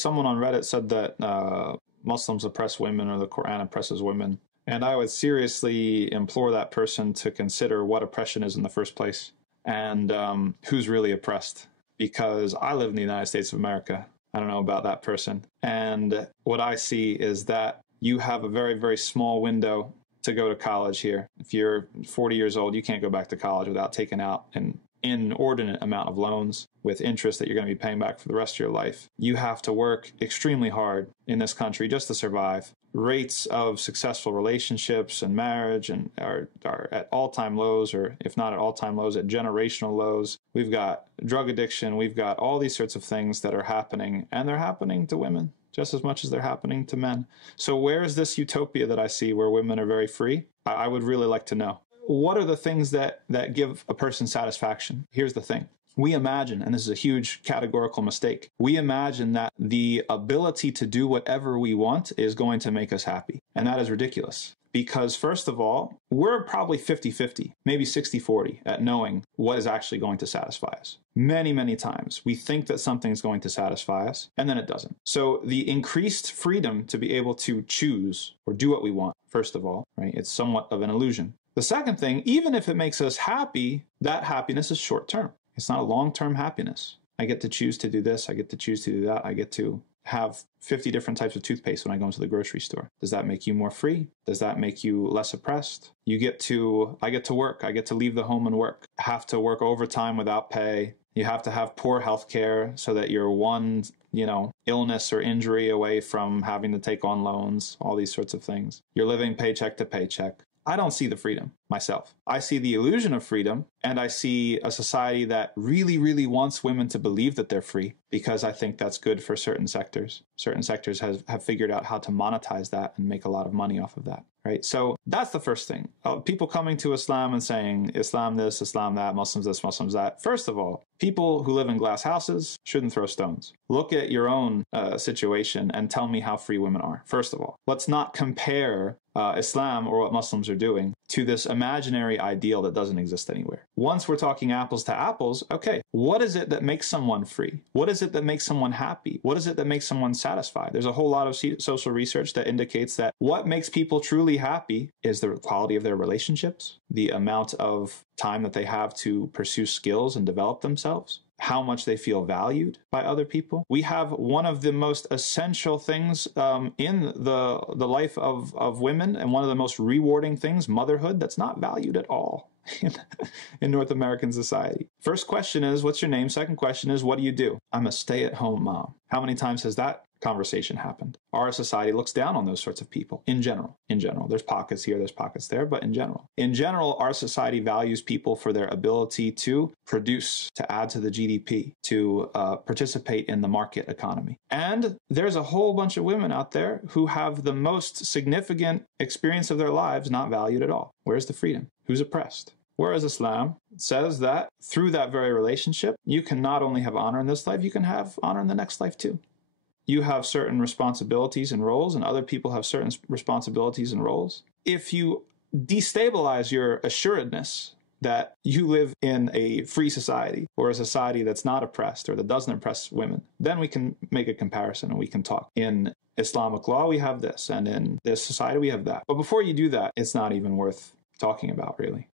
someone on Reddit said that Muslims oppress women or the Quran oppresses women. And I would seriously implore that person to consider what oppression is in the first place and who's really oppressed. Because I live in the United States of America. I don't know about that person. And what I see is that you have a very, very small window to go to college here. If you're 40 years old, you can't go back to college without taking out an inordinate amount of loans with interest that you're going to be paying back for the rest of your life. You have to work extremely hard in this country just to survive. Rates of successful relationships and marriage are at all-time lows, or if not at all-time lows, at generational lows. We've got drug addiction. We've got all these sorts of things that are happening, and they're happening to women just as much as they're happening to men. So where is this utopia that I see where women are very free? I would really like to know. What are the things that give a person satisfaction? Here's the thing. We imagine, and this is a huge categorical mistake, we imagine that the ability to do whatever we want is going to make us happy. And that is ridiculous. Because first of all, we're probably 50-50, maybe 60-40 at knowing what is actually going to satisfy us. Many, many times we think that something's going to satisfy us, and then it doesn't. So the increased freedom to be able to choose or do what we want, first of all, right? It's somewhat of an illusion. The second thing, even if it makes us happy, that happiness is short term. It's not a long-term happiness. I get to choose to do this. I get to choose to do that. I get to have 50 different types of toothpaste when I go into the grocery store. Does that make you more free? Does that make you less oppressed? I get to work. I get to leave the home and work. Have to work overtime without pay. You have to have poor health care so that you're one, illness or injury away from having to take on loans, all these sorts of things. You're living paycheck to paycheck. I don't see the freedom myself. I see the illusion of freedom, and I see a society that really, really wants women to believe that they're free, because I think that's good for certain sectors. Certain sectors have figured out how to monetize that and make a lot of money off of that, right? So that's the first thing. People coming to Islam and saying, Islam this, Islam that, Muslims this, Muslims that. First of all, people who live in glass houses shouldn't throw stones. Look at your own situation and tell me how free women are. First of all, let's not compare Islam or what Muslims are doing to this imaginary ideal that doesn't exist anywhere. Once we're talking apples to apples, okay, what is it that makes someone free? What is it that makes someone happy? What is it that makes someone satisfied? There's a whole lot of social research that indicates that what makes people truly happy is the quality of their relationships, the amount of time that they have to pursue skills and develop themselves, how much they feel valued by other people. We have one of the most essential things in the life of women, and one of the most rewarding things, motherhood, that's not valued at all in North American society. First question is, what's your name? Second question is, what do you do? I'm a stay-at-home mom. How many times has that conversation happened? Our society looks down on those sorts of people in general. There's pockets here, there's pockets there, but in general, our society values people for their ability to produce, to add to the GDP, to participate in the market economy. And there's a whole bunch of women out there who have the most significant experience of their lives not valued at all. Where's the freedom? Who's oppressed? Whereas Islam says that through that very relationship, you can not only have honor in this life, you can have honor in the next life too. You have certain responsibilities and roles, and other people have certain responsibilities and roles. If you destabilize your assuredness that you live in a free society or a society that's not oppressed or that doesn't oppress women, then we can make a comparison and we can talk. In Islamic law, we have this, and in this society, we have that. But before you do that, it's not even worth talking about, really.